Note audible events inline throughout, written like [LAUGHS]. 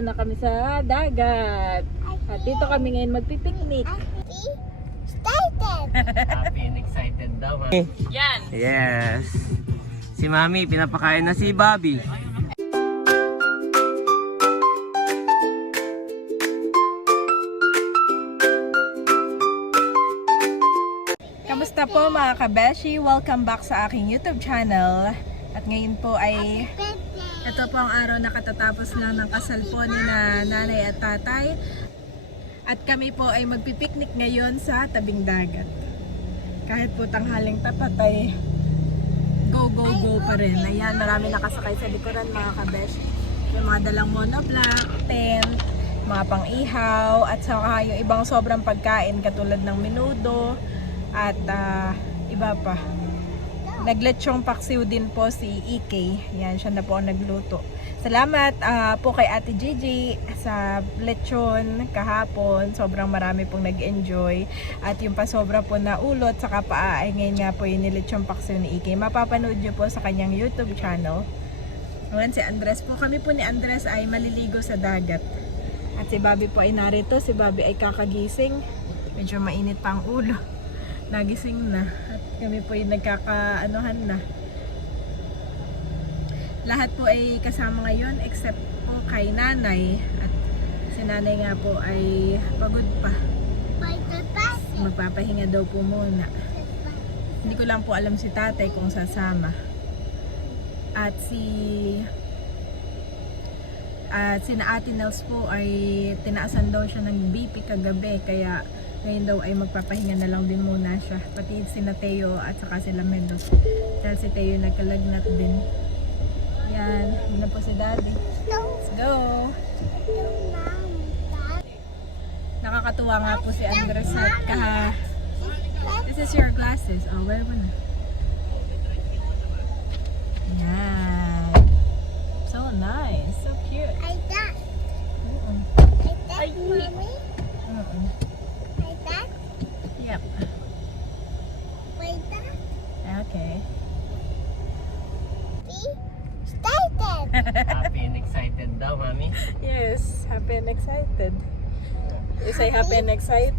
na kami sa dagat. At dito kami ngayon magpipiknik. Happy and excited daw. Yan. Yes. Si Mami, pinapakain na si Bobby. Kamusta po mga kabeshi? Welcome back sa aking YouTube channel. At ngayon po ay ito po ang araw na katatapos lang ng kasal po ni na nanay at tatay. At kami po ay magpipiknik ngayon sa tabing dagat. Kahit po tanghaling tapat ay go go go pa rin. Ayan, marami nakasakay sa likuran mga kabeshi. Yung mga dalang monoblock, tent, mga pang-ihaw, at saka yung ibang sobrang pagkain katulad ng menudo, at ah, iba pa. Nagletsyong paksiw din po si EK. Yan, siya na po ang nagluto. Salamat ah, po kay Ate Gigi sa lechon kahapon. Sobrang marami pong nag-enjoy. At yung pasobra po na ulot sa paa ay ngayon nga po yung nilechong paksiw ni EK. Mapapanood nyo po sa kanyang YouTube channel. Ngayon si Andres po. Kami po ni Andres ay maliligo sa dagat. At si Bobby po ay narito. Si Bobby ay kakagising. Medyo mainit pa ang ulo nagising na kami po ay nagkakaanuhan na. Lahat po ay kasama ngayon except po kay nanay. At si nanay nga po ay pagod pa. Magpapahinga daw po muna. Hindi ko lang po alam si tatay kung sasama. At si at si na Ate Nels po ay tinaasan daw siya ng BP kagabi. Kaya ngayon daw ay magpapahinga na lang din muna siya. Pati si Teo at saka sila Mendoz. Dahil si Teo nagkalagnat din. Yan. Yun na po si Daddy. Let's go! Nakakatuwa nga po si Andres at kaha... This is your glasses. Oh, wear mo na. Yan. So nice. So cute. Mm-mm. Mm-mm. Yep. Okay. [LAUGHS] Happy and excited daw, Mami. Yes, happy and excited. Isa happy and excited.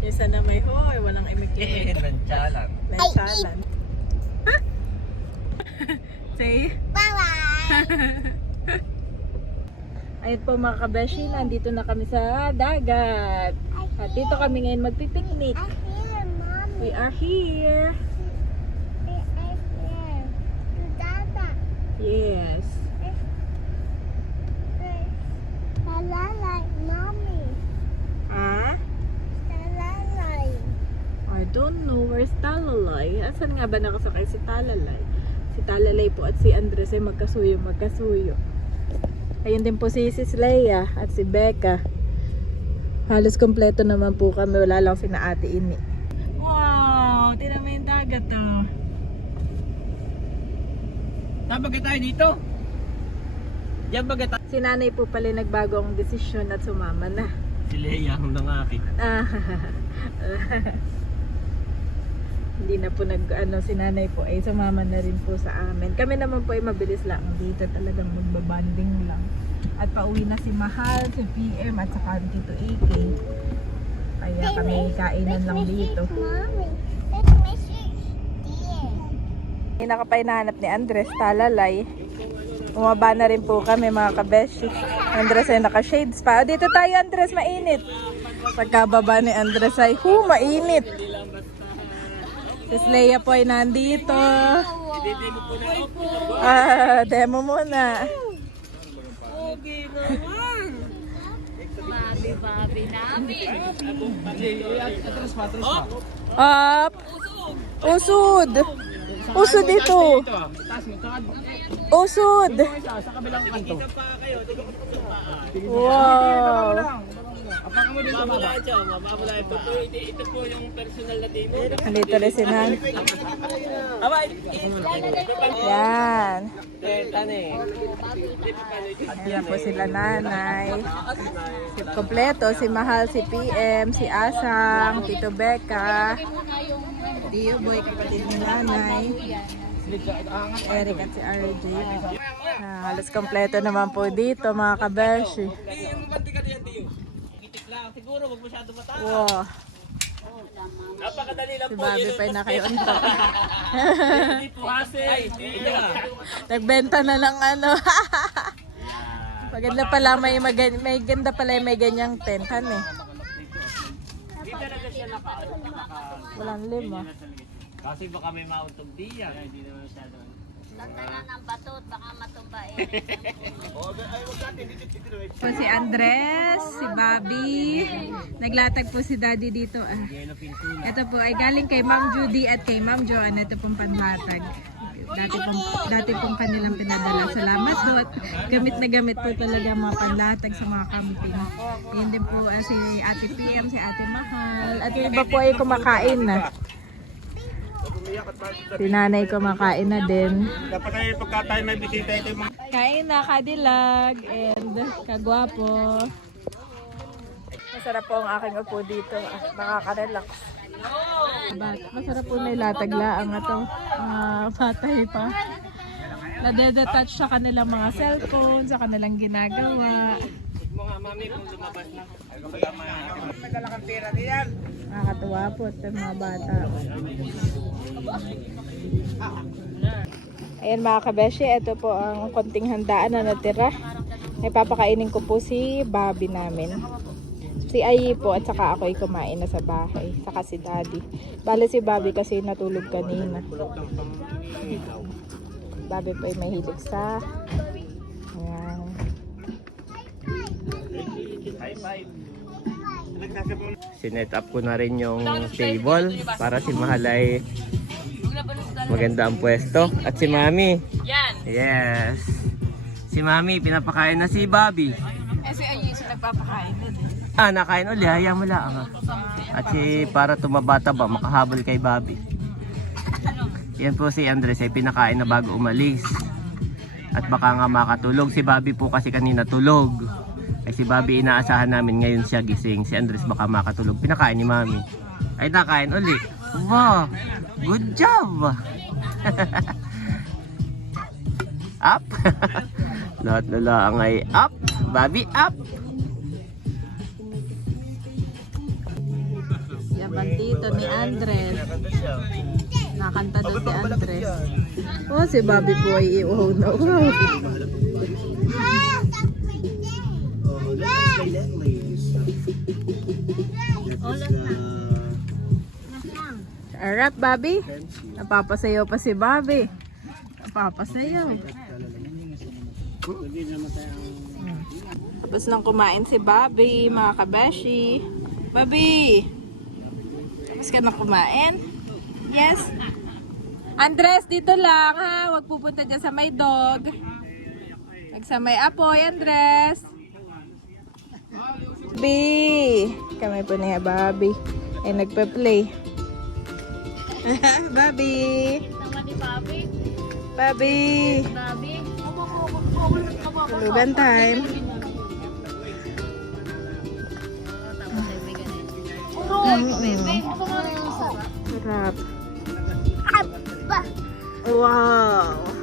Isa na may hoy, walang Eh, imik-imik. nantsalan. Nagsalan. Say, [LAUGHS] ayun po mga kabeshi, nandito na kami sa dagat. At dito kami ngayon magpipiknik. We are here. Yes. Ah? I don't know where's Talalay. Asan nga ba nakasakay si Talalay? Si Talalay po at si Andres ay magkasuyo, magkasuyo. Ayun din po si Sis Leia at si Becca. Halos kompleto naman po kami. Wala lang si na ate ini. Wow! Tinan mo yung dagat oh. Sabagay tayo dito. Diyan bagay tayo. Si nanay po pala nagbago ang desisyon at sumama na. Si Leia, ang nangaki. Ah, [LAUGHS] hindi na po nag ano si nanay po ay sumama na rin po sa amin. Kami naman po ay mabilis lang dito talagang magbabanding lang. At pauwi na si Mahal, si PM at saka Tito AK. Kaya kami kainan lang dito. Yung nakapahinahanap ni Andres, talalay. Umaba na rin po kami mga kabeshi. Andres ay naka-shades pa. O, dito tayo Andres, mainit. Pagkababa ni Andres ay, hu, mainit. Sis Leia po ay nandito. Ah, demo muna. Up. Usod. Usod dito. Usod. Sa kabilang kanto. Wow. Apaka mo din sa baba. Mababala ito. Ito po yung personal na demo. Nandito rin si Nan. Aba, Yan. Ayan po sila nanay. Kompleto, si Mahal, si PM, si Asang, Tito Becca. Tio Boy, kapatid ni nanay. Eric at si RJ. Ah, halos kompleto naman po dito mga kabeshi. Itik lang. Siguro, wag masyado mataas. Wow, Napakadali lang si po. Bobby Yun pa yung nakaunta. [LAUGHS] Hindi po kasi. Nagbenta na ng ano. [LAUGHS] Maganda pala may, magan- may ganda pala may ganyang tent, han eh. Walang lima. Kasi baka may mauntog diyan. Hindi naman masyado. Tanda ng batot, baka matumba eh. Po si Andres, si Bobby. Naglatag po si Daddy dito. Ah. Ito po ay galing kay Ma'am Judy at kay Ma'am Joanne. Ito pong panlatag. Dati pong, dati pong kanilang pinadala. Salamat po gamit na gamit po talaga ang mga panlatag sa mga camping. Yan din po ah, si Ate PM, si Ate Mahal. At iba po ay kumakain na. Si nanay kumakain na din. Dapat ay pagka tayo may bisita ito yung mga Kain na kadilag and kagwapo. Masarap po ang aking upo dito. Ah, Nakaka-relax. Masarap po na ilatagla ang ito. Mga batay pa. Nadedetach sa kanilang mga cellphone, sa kanilang ginagawa. Mga mami kung lumabas na. Nakakatuwa po ito mga bata. Ayan mga kabeshi, ito po ang konting handaan na natira. May papakainin ko po si Bobby namin. Si Ayi po at saka ako ay kumain na sa bahay. Saka si Daddy. Bale si Bobby kasi natulog kanina. Bobby po ay mahilig sa... Ayan. Sinet up ko na rin yung table para si Mahalay maganda ang pwesto. At si Mami. Yes. Si Mami, pinapakain na si Bobby. Eh si Ayi siya nagpapakain din. Ah, nakain uli. Hayaan mo lang. ah. At si para tumabata ba, makahabol kay Bobby. Yan po si Andres ay pinakain na bago umalis. At baka nga makatulog. Si Bobby po kasi kanina tulog. Ay si Bobby inaasahan namin ngayon siya gising. Si Andres baka makatulog. Pinakain ni Mami. Ay nakain uli. Wow! Good job! [LAUGHS] up! [LAUGHS] Lahat na lang ay up! Bobby up! Yan bandito ni Andres. Nakanta daw si Andres. Oh, si Bobby po ay iuhaw na uhaw. [LAUGHS] Arap, Bobby. Napapasayaw pa si Bobby. Napapasayaw. Tapos nang kumain si Bobby, mga kabeshi. Bobby! Tapos ka na kumain? Yes? Andres, dito lang ha. Huwag pupunta dyan sa may dog. Huwag sa may apoy, Andres. Bobby! Kami po niya, Bobby. Ay, nagpe-play. Bobby! Tama ni Bobby. Bobby! Bobby. Tulugan time. Ganun. Mm-mm. Sarap. Wow!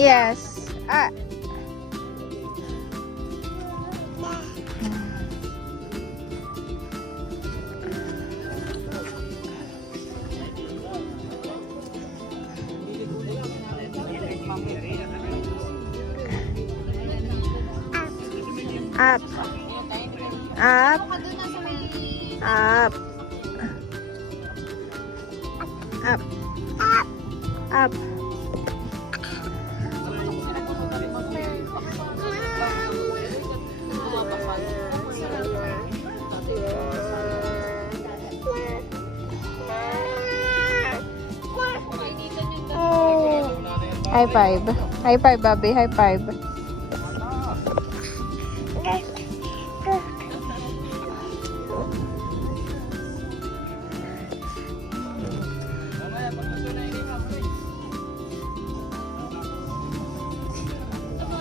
Yes. Ah. Up. Up. Up. Up. Up. High five. High five, Bobby. High five.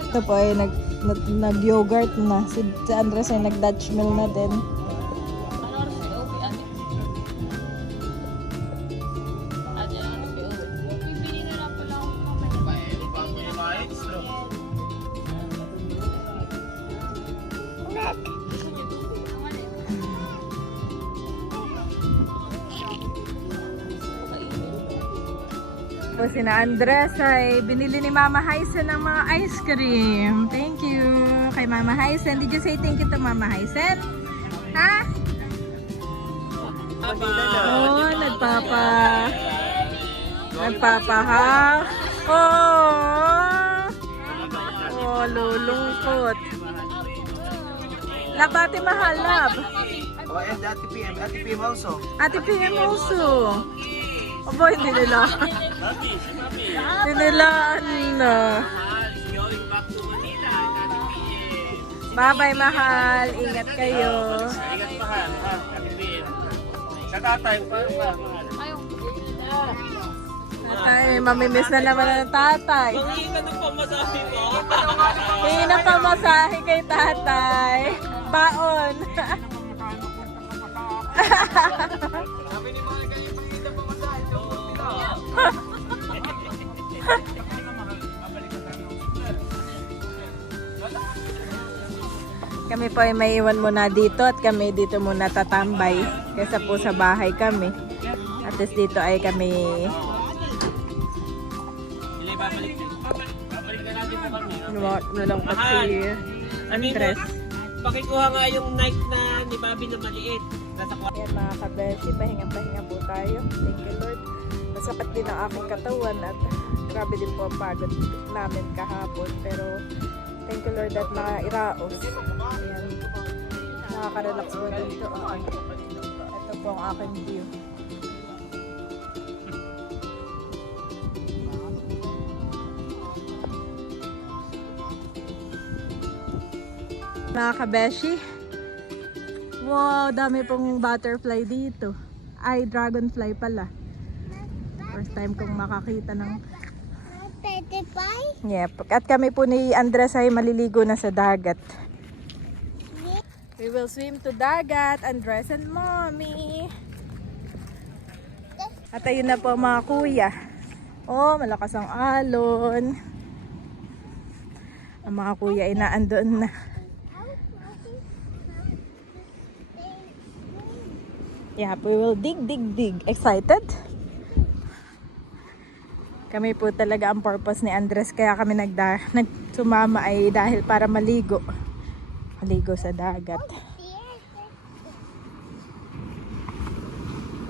ito po ay nag, nag, nag-yogurt na. Si, Andres ay nag-Dutch meal na din. Po si na Andres ay binili ni Mama Hysen ng mga ice cream. Thank you kay Mama Hysen. Did you say thank you to Mama Hysen? Ha? Oh, nagpapa... Nagpapaha. Oh! Oh, lulungkot. Labati mahal, lab. Oh, and Ate PM, Ate PM also. Ate PM also. Aba, hindi nila. hindi nila, ano. Bye-bye, mahal. Ingat kayo. Ingat mahal, ha? Sa tatay, paano ba? mahal? Tatay, mamimiss na naman ng tatay. Mangingi ng pamasahe mo. Hingi ng pamasahe kay tatay. Baon. [LAUGHS] Kami po ay may iwan muna dito at kami dito muna tatambay kaysa po sa bahay kami. At least dito ay kami Ilay babalik. Babalik na natin po kami. nalungkot si Andres. Pakikuha nga yung Nike na ni Bobby na maliit. Nasa. Ayan mga kabeshi, pahinga-pahinga po tayo. Thank you Lord. Masakit din ang aking katawan at grabe din po ang pagod namin kahapon. Pero thank you Lord at nakairaos. Ayan. Nakaka-relax po dito. Ito po ang aking view. Mga kabeshi, Wow, dami pong butterfly dito. Ay, dragonfly pala. First time kong makakita ng... Yep. At kami po ni Andres ay maliligo na sa dagat. We will swim to dagat, Andres and Mommy. At ayun na po mga kuya. Oh, malakas ang alon. Ang mga kuya ay naandoon na. Yeah, we will dig, dig, dig. Excited? Kami po talaga ang purpose ni Andres kaya kami nagda nagsumama ay dahil para maligo. Maligo sa dagat.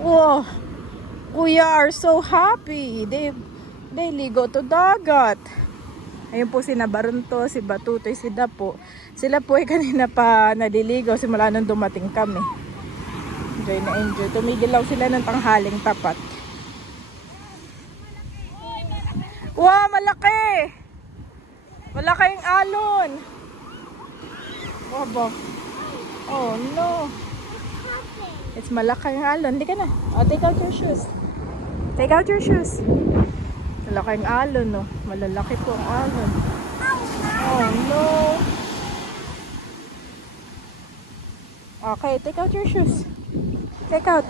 Wow! Kuya are so happy. They, they ligo to dagat. Ayun po si Nabarunto, si Batutoy, si Dapo. Sila po ay [LAUGHS] kanina pa naliligaw simula nung dumating kami. Enjoy na enjoy. Tumigil lang sila ng tanghaling tapat. Wow, malaki! Malaki yung alon. Wow ba? Oh no. It's malaki yung alon. Hindi ka na. Oh, take out your shoes. Take out your shoes. Malaki yung alon, no. Malalaki po ang alon. Oh no. Okay, take out your shoes. Take out.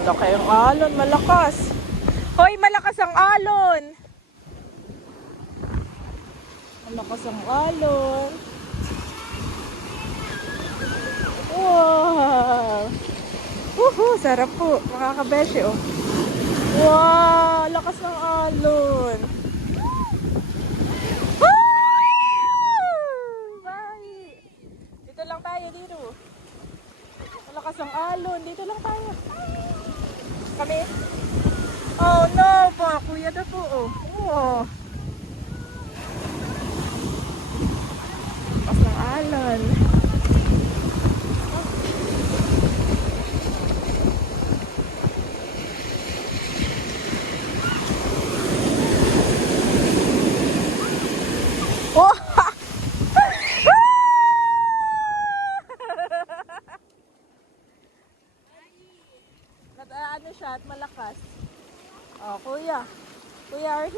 Malaki ang alon, malakas. Hoy, malakas ang alon. Malakas ang alon. Wow. Woohoo, sarap po. Makakabeshe, oh. Wow, lakas ng alon. Bye. Dito lang tayo, dito. Malakas ang alon. Dito lang tayo. Kami? Oh no, pa. Kuya na po, oh. Oh. Lakas ng alon. Oh! Nat ano siya at malakas. Oh, kuya. Kuya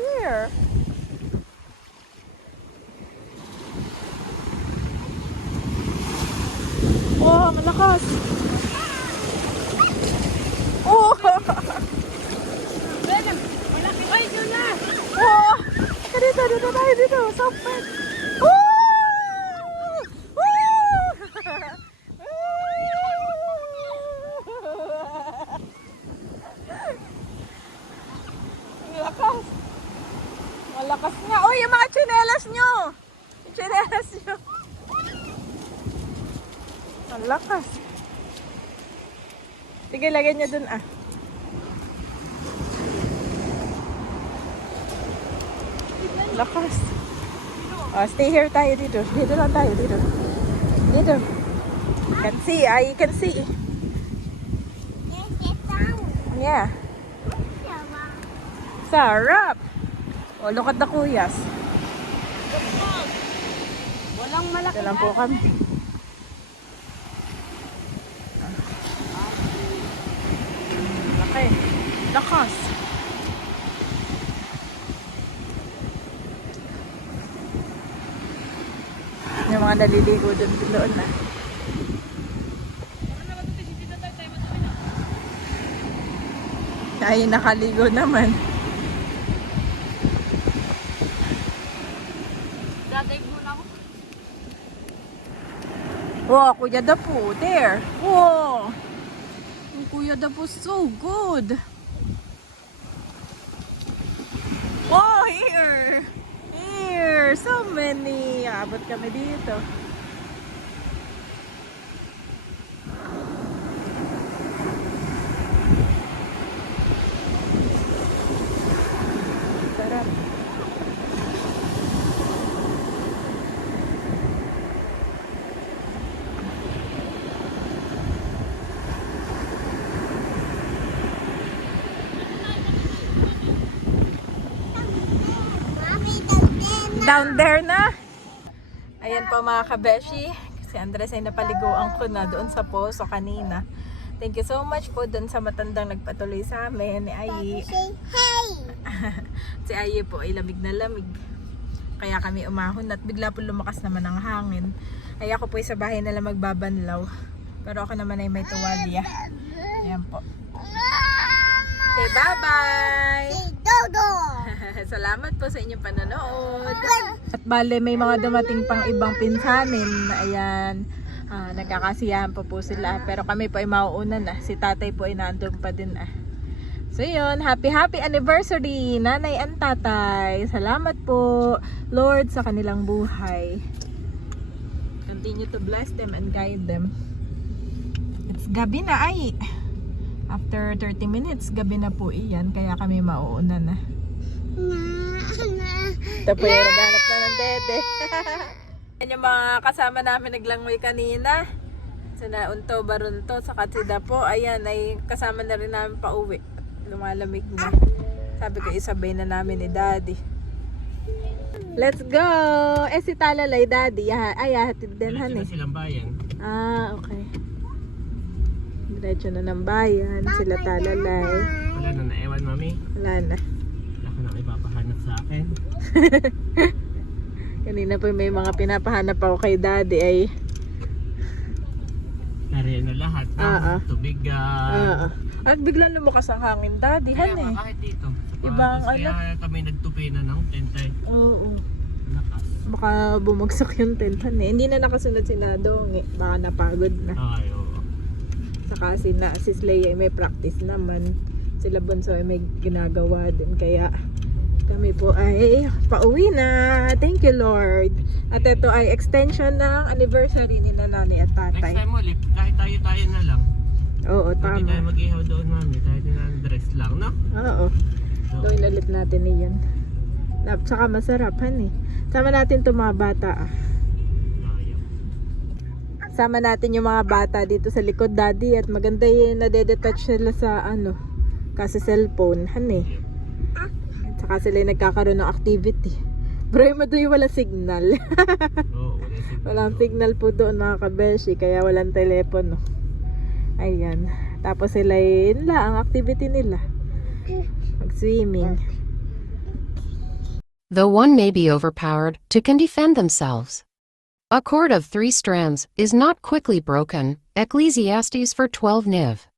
lakas. Oh! Malaki pa ito na! Oh! Dito, dito tayo dito. Sampet. Oh! Ang lakas. Malakas nga. Uy, yung mga tsinelas nyo. Yung tsinelas nyo. Ang lakas. Sige, lagyan nyo dun ah. Lakas. Oh, stay here tayo dito. Dito lang tayo, dito. Dito. Can see, I can see. Yeah. Sarap. Oh, look at the kuyas. Walang malaki. Ito lang po kami. Laki. Lakas. Yung mga naliligo doon doon na. Ay, nakaligo naman. Dadive muna ako. Wow, Kuya Dapo, there. Wow. Ang Kuya Dapo, so good. Oh, here. Here. So many. Abot kami dito. Sarap. Down there na. Ayan po mga kabeshi. Si Andres ay napaliguan ko na doon sa poso kanina. Thank you so much po doon sa matandang nagpatuloy sa amin ni Ayi. [LAUGHS] si Ayi po ay lamig na lamig. Kaya kami umahon at bigla po lumakas naman ang hangin. Ay ako po ay sa bahay na lang magbabanlaw. Pero ako naman ay may tuwalya. Ayan po. Say bye-bye! [LAUGHS] Salamat po sa inyong panonood. At bale, may mga dumating pang ibang pinsanin. Ayan, ah, nagkakasiyahan pa po sila. Pero kami po ay mauuna na. Si tatay po ay nandun pa din ah. So yun, happy happy anniversary nanay and tatay. Salamat po Lord sa kanilang buhay. Continue to bless them and guide them. It's gabi na ay. After 30 minutes, gabi na po iyan. Kaya kami mauuna na. Ito po yung naghanap na ng dede. [LAUGHS] Yan yung mga kasama namin naglangoy kanina. Sina Unto, Barunto, sa Katsida po. Ayan, ay kasama na rin namin pa uwi. Lumalamig na. Sabi ko, isabay na namin ni Daddy. Let's go! Eh si Talalay, Daddy. Ay, hatid din, han eh. silang bayan. Ah, okay. Diretso na ng bayan. Sila Talalay. Wala na naewan, mami. Wala na. Wala ka nang ipapahanap sa akin. [LAUGHS] Kanina po may mga pinapahanap ako kay daddy ay Nariyan na lahat. Ah, ah. Tubig. ah, at biglang lumakas ang hangin daddy han eh. kahit dito. Sa Ibang Patos, Kaya kami nagtupi na ng tent ay Oo. lakas. Baka bumagsak yung tent han eh. Hindi na nakasunod si Nadong eh. Baka napagod na. Ay, oo. Saka si, na, si Slay ay may practice naman. Sila Bunso ay may ginagawa din. Kaya kami po ay pauwi na. Thank you Lord. At ito ay extension ng anniversary ni nanay at Next tatay. time ulit, kahit tayo-tayo na lang. Oo, Pwede tayo tama. mag-ihaw doon, mami. Kahit na dress lang, no? Oo. So, Gawin ulit natin iyan. Nap, saka masarap, han eh. Sama natin itong mga bata. ah. Sama natin yung mga bata dito sa likod, daddy. At maganda yung nadedetach sila sa ano, kasi cellphone, han eh. At saka sila yung nagkakaroon ng activity. Bro, yung madoy [LAUGHS] wala signal. Oo, wala siguro. walang signal po doon mga kabeshi, kaya walang telepono. Ayan. Tapos sila yun lang, ang activity nila. Mag-swimming. Though one may be overpowered, two can defend themselves. A cord of three strands is not quickly broken. Ecclesiastes for 12 Niv.